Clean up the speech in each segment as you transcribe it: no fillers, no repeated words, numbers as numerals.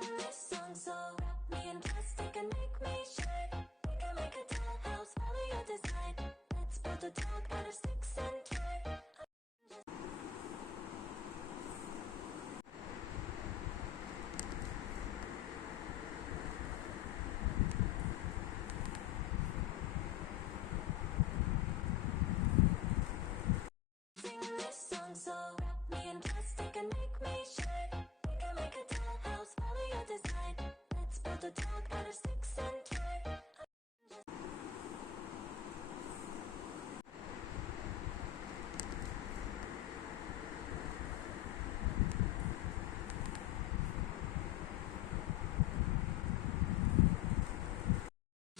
Sing this song, so wrap me in plastic and make me shine. We can make a dollhouse, follow your design. Let's build a dog out of sticks and twine. Sing this song, so wrap me in plastic and make me shine. We can make a dollhouse, follow your design. Let's build a dog out of sticks and twine.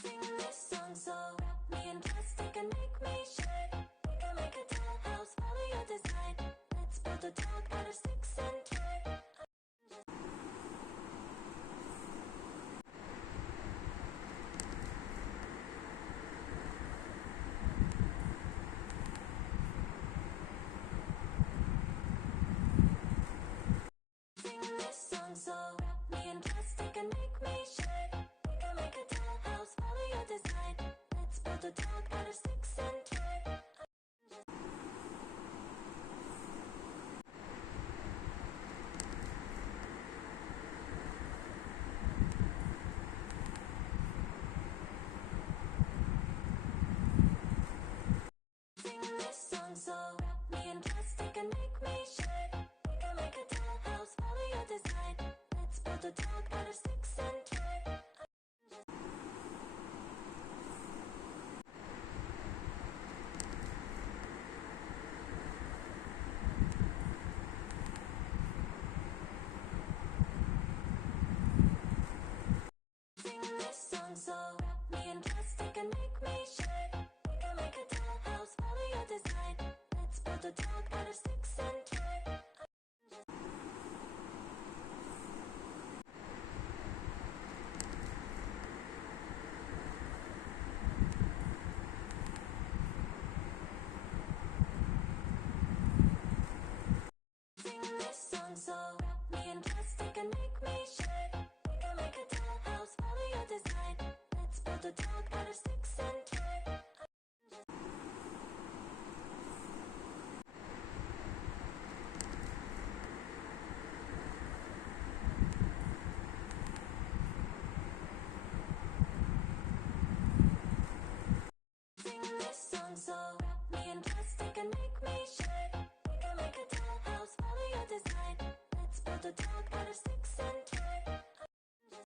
Sing this song, so wrap me in plastic and make me shine. We can make a dollhouse, follow your design. Let's build a dog out of sticks and twine. Sing this song, so wrap me in plastic and make me shine. We can make a dollhouse, follow your design. Let's build a dog out of sticks and twine. Sing this song, so wrap me in plastic and make me shine. We can make a dollhouse, follow your design. Let's build a dog out of sticks and twine. Sing this song, so wrap me in plastic and make me shine. We can make a dollhouse, follow your design. Let's build a dog out of sticks and twine. Sing this song, so wrap me in plastic and make me shine. We can make a dollhouse, follow your design. Let's build a dog out of sticks and twine. Sing this song, so wrap me in plastic and make me shine.